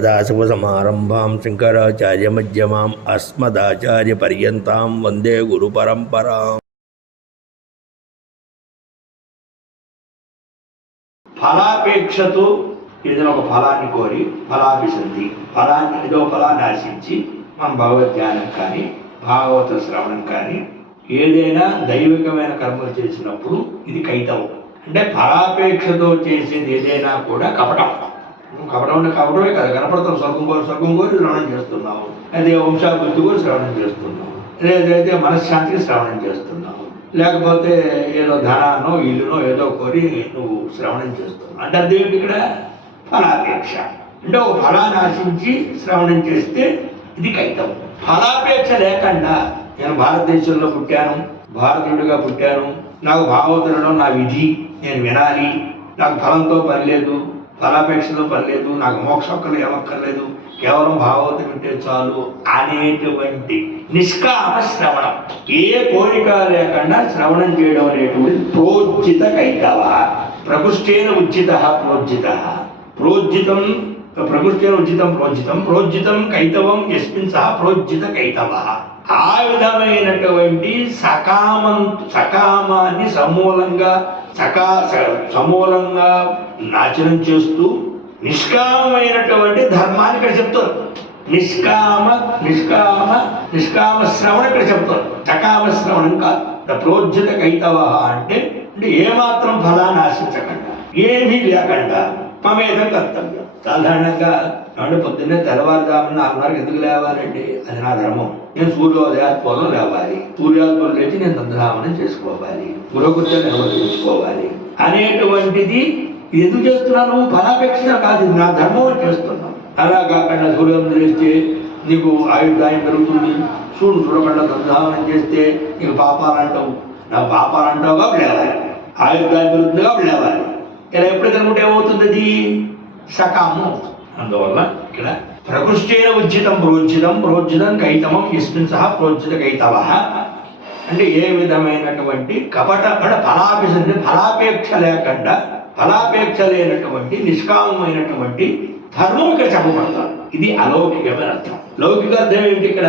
సదాశివసమారంభాం శంకరాచార్యమధ్యమాం అస్మదాచార్యపర్యంతాం వందే గురుపరంపరాం ఫలాపేక్షతో ఏదైనా ఒక ఫలాన్ని కోరి ఫలాభిసంధి ఫలాన్ని ఏదో ఫలాన్ని ఆశించి మనం భగవద్ ధ్యానం కానీ భాగవత శ్రవణం కానీ ఏదైనా దైవికమైన కర్మలు చేసినప్పుడు ఇది కైతవం అంటే ఫలాపేక్షతో చేసేది ఏదైనా కూడా కపటం. కపటం అంటే కపటమే కదా కనపడతాం స్వర్గం కోరి స్వర్గం కోరి శ్రవణం చేస్తున్నావు. అదే వంశాభివృద్ధి కోరి శ్రవణం చేస్తున్నావు. లేదైతే మనశ్శాంతికి శ్రవణం చేస్తున్నావు. లేకపోతే ఏదో ధనానో ఇల్లునో ఏదో కోరి నువ్వు శ్రవణం చేస్తున్నావు. అంటే అదేంటి ఇక్కడ? ఫలాపేక్ష. అంటే ఒక ఫలాన్ని ఆశించి శ్రవణం చేస్తే ఇది కైతం. ఫలాపేక్ష లేకుండా నేను భారతదేశంలో పుట్టాను భారతీయుడిగా పుట్టాను. నాకు భాగవతులలో నా విధి నేను వినాలి. నాకు ఫలంతో పని లేదు. ఫలాపేక్షతో పని లేదు నాకు మోక్షక్కలు ఏమక్కర్లేదు కేవలం భాగవతం వింటే చాలు అనేటువంటి నిష్కామ శ్రవణం. ఏ కోరిక లేకుండా శ్రవణం చేయడం అనేటువంటి ప్రోజ్జిత కైతవ ప్రకృష్టేన ఉచిత ప్రోజ్జిత. ప్రోజ్జితం ప్రకృష్టేన ఉచితం ప్రోజ్జితం. ప్రోజ్జితం కైతవం ఎస్మిన్ సహ ప్రోజ్జిత కైతవ ఆ విధమైనటువంటి సకామం సకామాన్ని సమూలంగా సకా సమూలంగా నాచనం చేస్తూ నిష్కామమైనటువంటి ధర్మాన్ని ఇక్కడ చెప్తారు. నిష్కామ నిష్కామ నిష్కామ శ్రవణ ఇక్కడ చెప్తారు. సకామ శ్రవణం కాదు. ప్రోజ్జిత కైతవ అంటే అంటే ఏమాత్రం ఫలాన్ని ఆశించకుండా ఏమీ లేకుండా మమేదం కర్తవ్యం. సాధారణంగా ఏమంటే పొద్దున్నే తెల్లవారుజామున నాలుగున్నరకు ఎందుకు లేవాలండి? అది నా ధర్మం. నేను సూర్యోదయాత్వం లేవాలి. సూర్యోదయం లేచి నేను సంధ్రావనం చేసుకోవాలి. గృహకృత్యాలు నిర్వర్తించుకోవాలి. అనేటువంటిది ఎందుకు చేస్తున్నాను? ఫలాపేక్ష కాదు. నా ధర్మం అని చేస్తున్నాను. అలా కాకుండా సూర్యోదయం లేస్తే నీకు ఆయుర్దాయం పెరుగుతుంది. సూర్యుడు చూడకుండా సంధ్రావనం చేస్తే నీకు పాపాలు అంటావు. నా పాపాలు కాబట్టి లేవాలి. ఆయుర్దాయం పెరుగుతుంది కాబట్టి లేవాలి. సకాము అందువల్ల ఇక్కడ ప్రకృష్టేన ఉచితం ప్రోజ్జితం ప్రోజ్జితం కైతమం ఇస్మిన్ సహా ప్రోజ్జిత కైతవ అంటే ఏ విధమైనటువంటి కపట అంటే ఫలాపేక్ష ఫలాపేక్ష లేకుండా ఫలాపేక్ష లేనటువంటి నిష్కామమైనటువంటి ధర్మం ఇక్కడ చెప్పబడతారు ఇది అలౌకికమైన అర్థం లౌకిక అర్థం ఏంటి ఇక్కడ?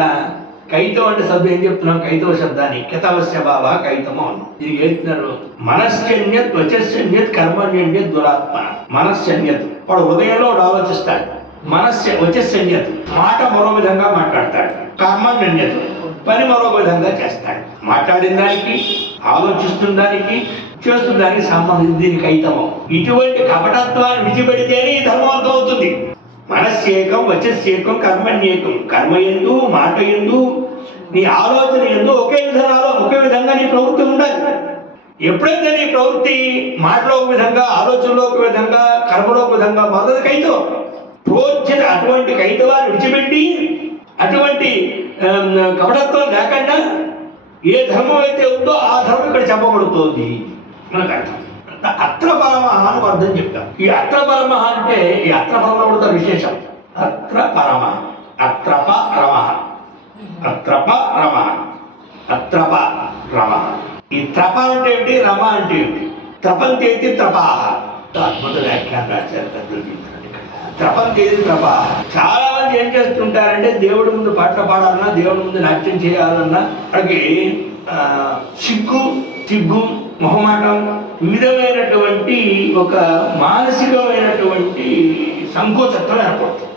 కైతం అంటే శబ్దం ఏం చెప్తున్నాం కైతవ శబ్దాన్ని. కితవస్య భావ కైతమో అన్నాం ఇది ఏస్తున్నారు మనశ్చన్యత్ వచస్సన్యత్ కర్మణ్యన్యత్ దురాత్మ మనశ్చన్యత్ వాడు హృదయంలో వాడు ఆలోచిస్తాడు. మనస్య వచస్సన్యత్ మాట మరో విధంగా మాట్లాడతాడు. కర్మణ్యన్యత్ పని మరో విధంగా చేస్తాడు. మాట్లాడిన దానికి ఆలోచిస్తున్న దానికి చేస్తున్న దానికి సంబంధించి దీనికి కైతమం. ఇటువంటి కపటత్వాన్ని విడిచిపెడితేనే ఈ ధర్మం అవుతుంది మనస్సేకం వచస్సేకం కర్మణ్యేకం కర్మ ఎందు మాట ఎందు నీ ఆలోచన ఎందు ఒకే విధానాలు ఒకే విధంగా నీ ప్రవృత్తి ఉండాలి ఎప్పుడైతే నీ ప్రవృత్తి మాటలో ఒక విధంగా ఆలోచనలో ఒక విధంగా కర్మలో ఒక విధంగా మొదటి కైతవం ప్రోజ్యత అటువంటి కైతవాన్ని విడిచిపెట్టి అటువంటి కపటత్వం లేకుండా ఏ ధర్మం అయితే ఉందో ఆ ధర్మం ఇక్కడ చెప్పబడుతోంది. మనకు అర్థం. అత్ర పరమహ అని అర్థం చెప్తాం. ఈ అత్ర పరమహ అంటే ఈ అత్ర పరమ కూడా విశేషం. అత్ర పరమ అత్రప రమ. అత్రప రమ. అత్రప రమ. ఈ త్రప అంటే ఏంటి? రమ అంటే ఏంటి? త్రపంతేతి త్రపాహ అద్భుత వ్యాఖ్యానం రాశారు పెద్దలు దీంట్లో త్రపాహ చాలా మంది ఏం చేస్తుంటారంటే దేవుడి ముందు పాట పాడాలన్నా దేవుడి ముందు నాట్యం చేయాలన్నా వాళ్ళకి సిగ్గు సిగ్గు మొహమాటం విధమైనటువంటి ఒక మానసికమైనటువంటి సంకోచత్వం ఏర్పడుతుంది.